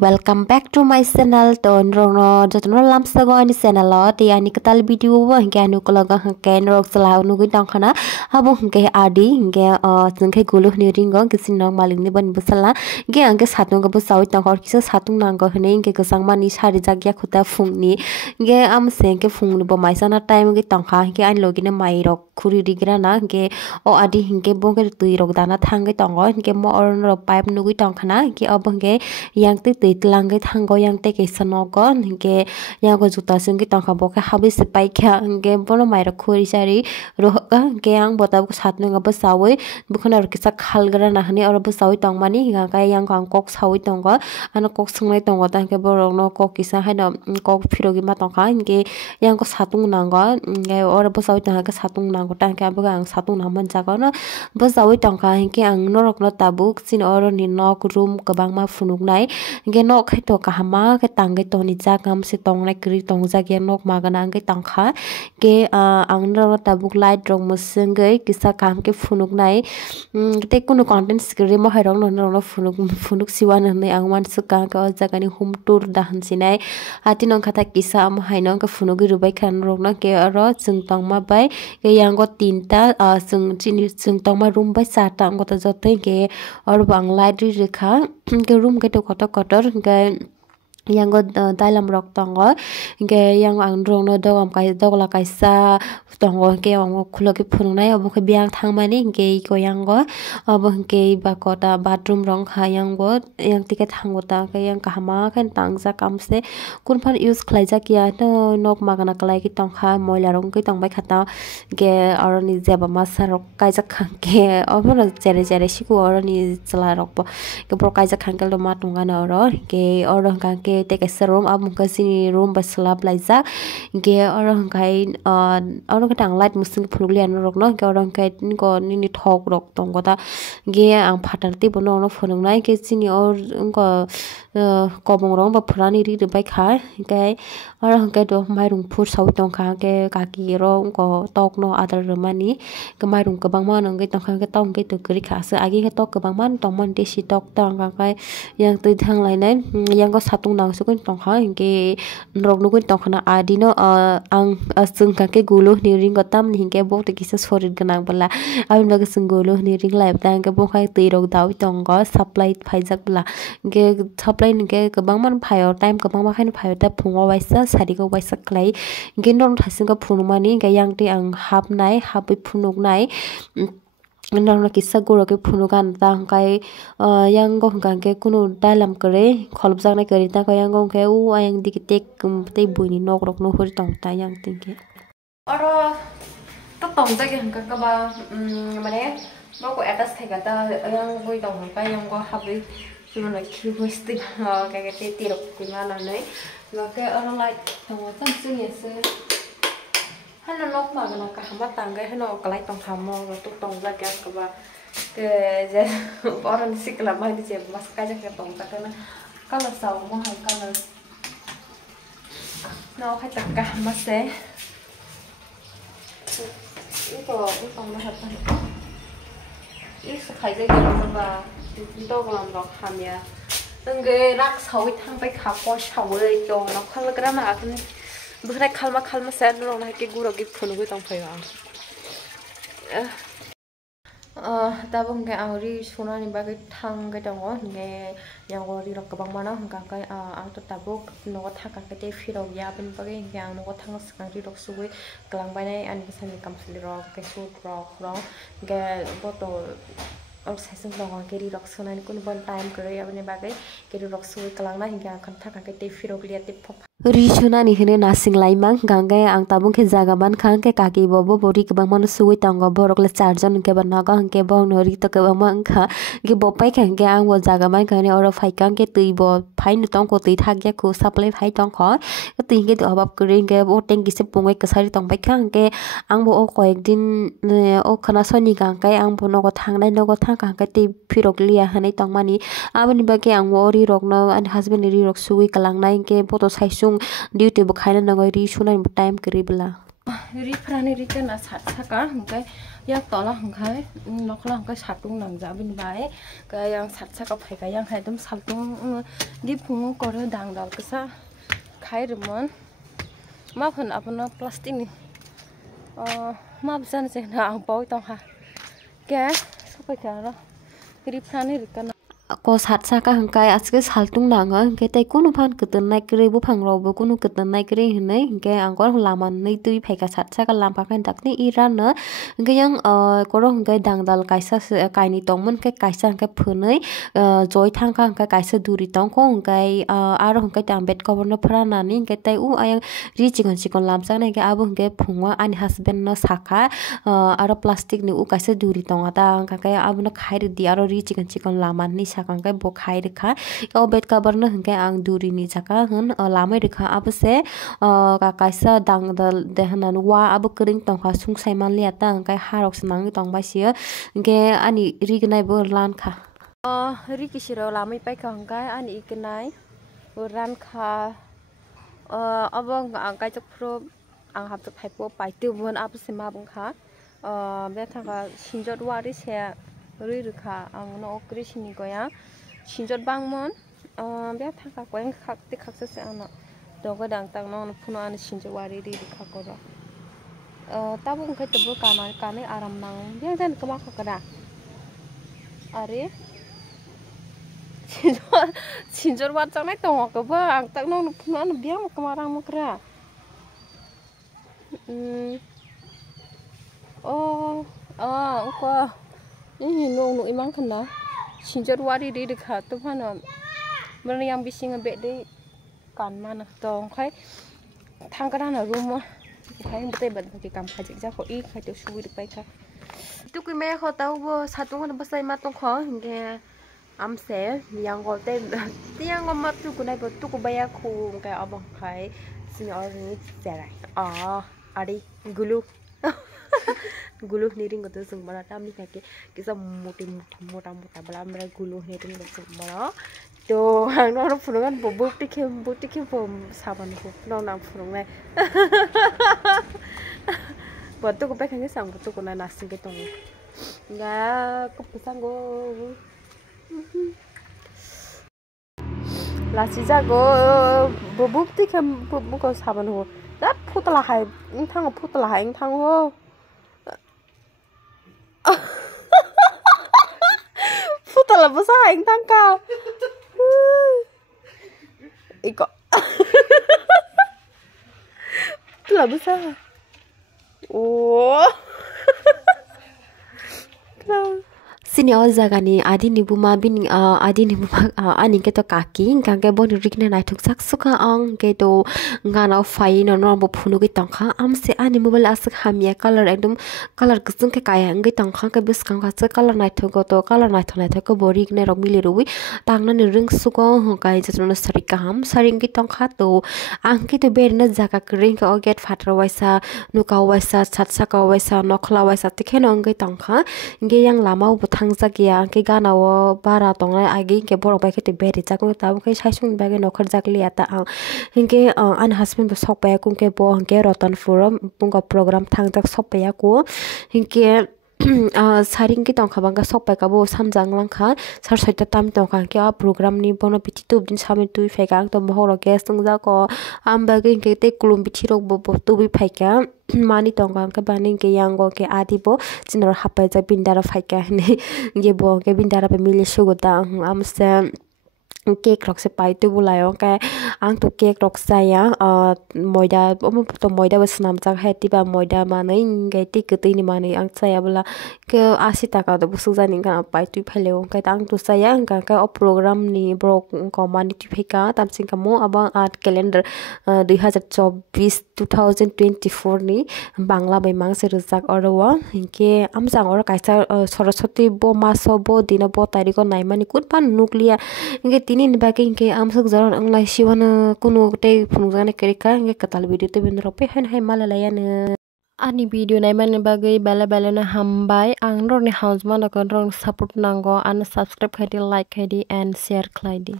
welcome back to my channel. Ton rono jotno lamsago ani channel ti ani katal video wa hingke anu kolaga hingke rok salau nu gin tangkhana abo hingke adi hingke jengkai gulu ni ringo kisin nong maling ni ban busala ge angke satung go busawi tangkhor kisa satung nanggo hne hingke kusang mani sari jagya khuta fungni ge am sengke fungni bo maisana time ge tangkha hingke ani logine mai rok khuri rigra na hingke o adi hingke bongke tui rok dana thangai tango hingke mo oron ro pipe nu gin tangkhana hingke obongke yang te telang ge thango yang te kaisa nogo hingke yang go juta sing ge tangkha boke habi sipai kha hingke bono maira khuri sari rohga hingke yang bota satnu ga basawi bukhana kisa khalgra na hani oro basawi tangmani hinga ka yang kang kok sawi tango ano kok sungai tango ta hingke borok no kok kisa haina kok phirogi ma tangkha hingke yang ko satung nango hingke oro basawi tangha ka satung nango ta hingke abo ang satung naman jago no basawi tangkha hingke ang norok no tabuk sin oro ni nok room kabang ma funuk nai hingke nok hai to kahama ke tangge to ni jagam se tongnai kri tongjak ya nok magana hingke tangkha ke ang no tabuk light rong musengei kisa kam ke funuk nai te kuno content skri mo hai rong no funuk siwan nei ang wan suka ka jagani home tour dahan sinai ati nong kata kisa am hai nong ka funuk rubai khan rong na ke aro jung tangma bai ke yang go tinta jung tangma room bai sata ang go ta jotai ke aro bang light ri rekha ke room ke to kotor ke yang go dalam rok tongo ke yang ang rong no dogam kai dogla kaisa tongo ke ang khulo ke phunung nai obo ke biang thangmani ke ko yang go obo ke ba kota bathroom rong kha yang go yang tike thango ta ke yang kahama khan tangja kamse kun phar use khlaija kia no nok magana kalai ki tongkha moila rong ke tongbai khata ke aroni jeba masa rok kaija khang ke obo no jere siku aroni chala rok bo ke pro kaija khang ke lo ma tunga na oro ke oro ka ke te kaisa room abung ka sini room ba slab laija ge oro kai oro ka tang light musing phululian rok no ge oro kai ko ni thok rok tongo ta ge ang phatar ti bono no phunung nai ke sini or ko kobong rong ba phurani ri bai kha ge oro kai do mairung phur sau tong kha ke kaki ro ko tok no adar mani ke mairung ka bang ma nang ge tong kha ke tong ge to kri kha sa agi ke tok ka bang man tong man te si tok tang ka kai yang tui thang lai nai yang ko satung nang su kun tong kha hingke rok nu kun tong khana adino ang sung ka ke gulo ni ring gotam ni hingke bok te kisa sorit ganang bala abin ba sung gulo ni ring lai ta hingke bok khai tui rok dawi tong go supply phaijak bala hingke supply ni ke kabang man phayo time kabang ma khain phayo ta phungo waisa sari ko waisa klai hingke non thasing ka phunumani hingke yang te ang hap nai hapi phunuk nai nang kisa goro ke phunukan tang kai yang go hangka ke kunu dalam kare kholbjak nai kare ta yang go ke u ayang dikite te buini nok rok no hori tong ta yang tingke oro ta tong ta ke hangka ka ba mane go ko atas thai ka ta yang goi tong ka yang go habi suno na ki hosti ka ke te rok kunga na nai lo ke oro lai tong ta sing yes hana nok ma gana ka hama tangga hana kalai tong hamo tu tong la kya ka ba ke je oran sikla ma di je mas ka ja ke tong ta kana kala saw mo han kala no kha ta ka ma se ito tong ma hatan is khai je ke ba to ko lam rok hamya tang ge rak sawi thang pai kha ko sawi to no khal gra na akne bukhna khalma sen rong na ke guro gi phunu gu tong phaiwa tabung ke auri suna ni bagai thang ke dong nge yang ori rok kabang mana hangka kai ang to tabuk no thaka ke te phiro ya ben bagai yang no thang sakang ri rok suwe klang bai nai an bisan kam sli rok ke su rok ge boto और सेशन लोगों के री रॉक्स होना निकुन बन टाइम करे अपने बागे के री रॉक्स हुई कलांगना हिंगा कंठा का के ते फिरो लिया ते रिशुना निखने नासिंग लाइमांग गांगे आंग ताबुं के जागा ban khang ke kaki bobo bori ke bang manu sui tanggo borok le charjon ke ban naga ke bong nori to ke bang kha ke bopai khang ke ang bo jaga ban khane oro phai kang ke tui bo phai nu tong ko tui thak ya ko supply phai tong kho ke tui ke obab kring ke bo teng ki se pungai ke sari tong bai khang ke ang bo o ko ekdin o khana soni gang kai ang bo no ko thang nai no ko thang ka ke te phirok liya hanai tong mani abani ba ke ang ori rok no and husband ri rok sui kalang nai ke poto sai duty bo khaina nangoi ri sunai time kri bla ri frani ri kana saka hingkai yang tolak hengkai noklah hengkai satung namja bin bai ka yang satsa ka phai ka yang khai dum saltung di pungu kore dang dal kesa khai rumon ma phun apna plastic ni ma bjan se na ang pau tong ha ke sapai ka ro grip phani rikan ko sat saka hangkai aske saltung nanga hangke tai kunu phan ketan nai kre bu phang robo kunu ketan nai kre hinai hangke angkor laman nei tui phaika sat saka lam pakan takni iran na hangke yang koro hangkai dangdal kaisa kaini tongmon ke kaisa hangke phunai joy thangka hangkai kaisa duri tong ko hangkai aro hangkai tambet koborno pranani hangke tai u ayang ri chikon lamsa nai ke abo hangke phungwa ani husband no saka aro plastic ni u kaisa duri tonga ta hangkai abo no khairi di aro ri chikon laman ni sakangkai bo khai rekha o bed cover no hingkai ang duri ni jaka hun lamai rekha abose ka kaisa dangdal dehanan wa abo kring tongkha sungsai manli ata hingkai harok snang tongbai sia hingke ani rignai bo lan kha ri kisiro lamai pai ka hingkai ani ikenai ran kha abo angkai chok pro ang hap chok phaipo paitu bon abose ma bung kha be thaka sinjot wari se ri rekha ang no okri sini goya sinjot bangmon be thaka koeng khakti khakse se ana dogo dang tang no phuno an sinjot wari ri rekha koro tabung khai tabo kane aram nang be jan kama khakara are sinjot wat chang nai tong ko ba ang tak no phuno an be mo kamarang mo kra ko ini nong imang kena sinjot wari di dekha to phana mana yang bising be de kan mana tong khai thangkara na room khai bete bad ki kam kha ja ko I khai to sui de pai kha tu kui me kho tau bo satung na basai ma tong kho nge am se yang go te tiang ngom ma tu kunai bo tu ko baya khu kai abang khai sini ori serai ari gulu guluh niring goto sung bara tamni kake kisa mota bala mera guluh niring goto sung bara to hang no phunungan bo bukti ke bo saban ko no na phunung nai botu ko pe khange sang botu ko na nasing ke tong nga ko pisang go la sija go bo bukti ke bo ko saban ho dat phutla hai thang ho Putala basa haing tangka. Iko. Putala basa. Oh. Sini o jaga ni adi ni buma bin adi ni buma ani ke to kaki kangke bon rikne nai thuk sak suka ang ke to ngana fai no no bo phunu ki tangkha am se ani mobile asak hamia color ekdom color kusung ke kaya ngai tangkha ke bus kangkha se color nai thuk to color nai thonai thuk bo rikne rok mili ruwi tangna ni ring suko kai jatno sari kaham sari ngi tangkha to ang ki to ber na jaga kring ka o get fatra waisa nuka waisa chatsa ka waisa nokhla waisa tikheno ngai tangkha nge yang lama u Sakya ke gana wo bara tonga agi ke borok bai khete beri chakung ta ke saisung bage nokhar jakli ata hinke an husband bo sok pa kung ke bo hinke rotan forum punga program thangjak sok pa ko hinke saring ki tong khabanga sok pa ka bo samjang langkha sar soita tam tong ka ke program ni bono piti tu din sami tu fegang to mohoro ke sungja ko amba ge hinke te kulum bithi rok bo tu bi phaika mani tongkang ke bani ke yango ke adibo jinor hapai ja bindara phaika ne ge bo ke bindara pe mili sugota amse cake rok se pai tu bulayo ke ang tu cake rok saya moida to moida bas nam chak heti ba moida manai ngai ti keti ni mani ang saya bula ke 80 taka do busu jani ka pai tu phale ke tang tu saya ka ka program ni bro ko mani tu pheka tam sing ka mo aba art calendar 2024 ni bangla bai mang se rizak orwa hinke amjang or kaisa saraswati bo maso bo dina bo tariko naimani kunpan nuklia hinke tini bage hinke amsuk jaron anglai siwana kuno te phungjane kerika hinke katal video te bin rope hen hai malalaya ne ani video naimani bagai bala na hambai ang ror ni house mana kon rong support nango an subscribe khadi like khadi and share khlai di